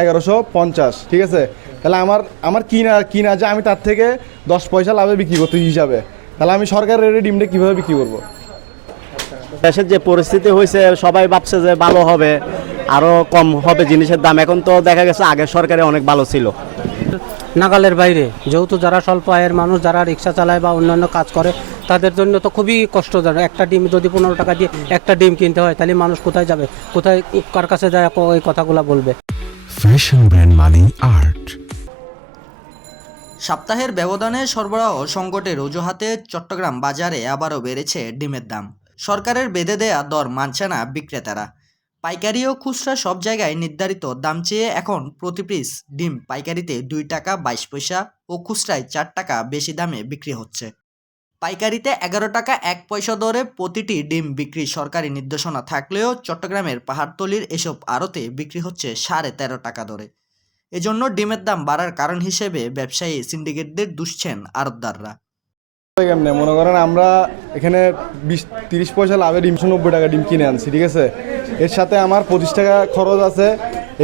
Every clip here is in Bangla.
1150, ঠিক আছে। তাহলে আমার কিনা যে আমি তার থেকে 10 পয়সা লাভে বিক্রি করতে হিসাবে, তাহলে আমি সরকারের রেটে ডিমটা কীভাবে বিক্রি করবো? দেশের যে পরিস্থিতি হয়েছে সবাই ভাবছে যে ভালো হবে, আরও কম হবে জিনিসের দাম। এখন তো দেখা গেছে আগের সরকারে অনেক ভালো ছিল। নাগালের বাইরে, যেহেতু যারা স্বল্প আয়ের মানুষ, যারা রিক্সা চালায় বা অন্যান্য কাজ করে, তাদের জন্য তো খুবই কষ্টজনক। একটা ডিম যদি 15 টাকা দিয়ে একটা ডিম কিনতে হয়, তাহলে মানুষ কোথায় যাবে, কোথায় কার কাছে যায় ওই কথাগুলো বলবে। ফ্যাশন ব্র্যান্ড মানি আর্ট। সপ্তাহের ব্যবধানে সরবরাহ সংকটের অজুহাতে চট্টগ্রাম বাজারে আবারও বেড়েছে ডিমের দাম। সরকারের বেঁধে দেয়া দর মানছে না বিক্রেতারা। পাইকারি ও খুচরা সব জায়গায় নির্ধারিত দাম চেয়ে এখন প্রতি পিস ডিম পাইকারিতে 2 টাকা 22 পয়সা ও খুচরায় 4 টাকা বেশি দামে বিক্রি হচ্ছে। পাইকারিতে 11 টাকা 1 পয়সা দরে প্রতিটি ডিম বিক্রি সরকারি নির্দেশনা থাকলেও চট্টগ্রামের পাহাড়তলির এসব আড়তে বিক্রি হচ্ছে 13.5 টাকা দরে। এজন্য ডিমের দাম বাড়ার কারণ হিসেবে ব্যবসায়ী সিন্ডিকেটদের দুষছেন আড়তদাররা। কেমনে মনে করেন আমরা এখানে 20-30 পয়সা লাভে 90 টাকা ডিম কিনে আনছি, ঠিক আছে। এর সাথে আমার 25 টাকা খরচ আছে,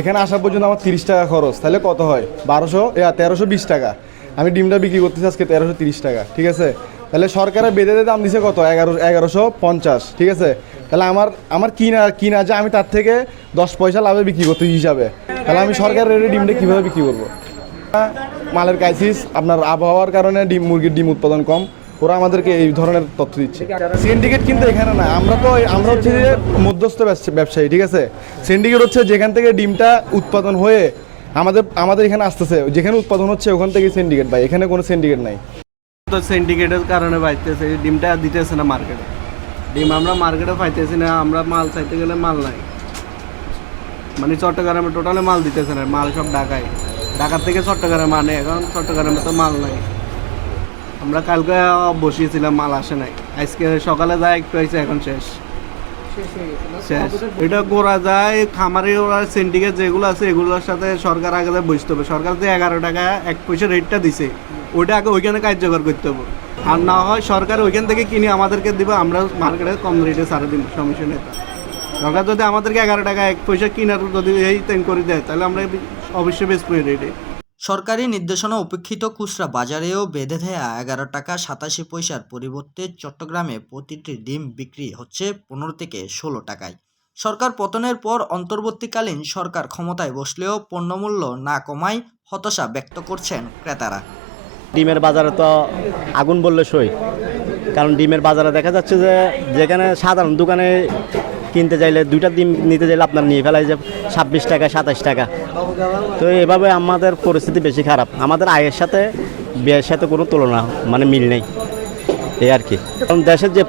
এখানে আসা পর্যন্ত আমার 30 টাকা খরচ, তাহলে কত হয়? 1320 টাকা। আমি ডিমটা বিক্রি করতেছি আজকে 1330 টাকা, ঠিক আছে। তাহলে সরকারের বেঁধে দাম দিছে কত? 1150, ঠিক আছে। তাহলে আমার কিনা যে আমি তার থেকে 10 পয়সা লাভে বিক্রি করতে হিসাবে, তাহলে আমি সরকারের রেটে ডিমটা কীভাবে বিক্রি করবো? মালের ক্রাইসিস, আপনার আবহাওয়ার কারণে মুরগির ডিম উৎপাদন কম, ওরা আমাদেরকে এই ধরনের তথ্য দিচ্ছে। সিন্ডিকেট কিন্তু এখানে না, আমরা হচ্ছে যে মধ্যস্থ ব্যবসায়ী, ঠিক আছে। সিন্ডিকেট হচ্ছে যেখান থেকে ডিমটা উৎপাদন হয়ে আমাদের এখানে আসতেছে, যেখানে উৎপাদন হচ্ছে ওখান থেকে সিন্ডিকেট। ভাই এখানে কোনো সিন্ডিকেট নাই। তো সিন্ডিকেটের কারণে পাইতেছে, ডিমটা দিতেছে না মার্কেটে। ডিম আমরা মার্কেটে পাইতেছি না, আমরা মাল চাইতে গেলে মাল নাই। মানে চট্টগ্রামে টোটালে মাল দিতেছে না, মাল সব ঢাকার থেকে চট্টগ্রামে মানে, এখন চট্টগ্রামে তো মাল নাই। আমরা কালকে বসিয়েছিলাম, মাল আসে নাই। আজকে সকালে যায় একটু আইছে, এখন শেষ। এটা করা যায় খামারে, ওরা সিন্ডিকেট যেগুলো আছে এগুলোর সাথে সরকার আগে বুঝতে হবে। সরকার যে 11 টাকা 1 পয়সা রেটটা দিছে, ওইটা আগে ওইখানে কার্যকর করতে হবে। আর না হয় সরকার ওইখান থেকে কিনে আমাদেরকে দিবে, আমরা মার্কেটে কম রেটে ছাড়ে দিব, সমস্যা নেই। সরকার যদি আমাদেরকে 11 টাকা 1 পয়সা কিনার যদি এই তেন করে দেয়, তাহলে আমরা অবশ্যই বেচবো এই রেটে। সরকারি নির্দেশনা উপেক্ষিত খুচরা বাজারেও বেঁধে দেয়া 11 টাকা 87 পয়সার পরিবর্তে চট্টগ্রামে প্রতিটি ডিম বিক্রি হচ্ছে 15 থেকে 16 টাকায়। সরকার পতনের পর অন্তর্বর্তীকালীন সরকার ক্ষমতায় বসলেও পণ্যমূল্য না কমায় হতাশা ব্যক্ত করছেন ক্রেতারা। ডিমের বাজারে তো আগুন বললে সই, কারণ ডিমের বাজারে দেখা যাচ্ছে যে যেখানে সাধারণ দোকানে কিনতে চাইলে 2টা ডিম নিতে চাইলে আপনার নিয়ে ফেলায় যে 26 টাকা 27 টাকা। তো এভাবে আমাদের পরিস্থিতি বেশি খারাপ, আমাদের আয়ের সাথে ব্যয়ের সাথে কোনো তুলনা মানে মিল নেই, এই আর কি। কারণ দেশের যে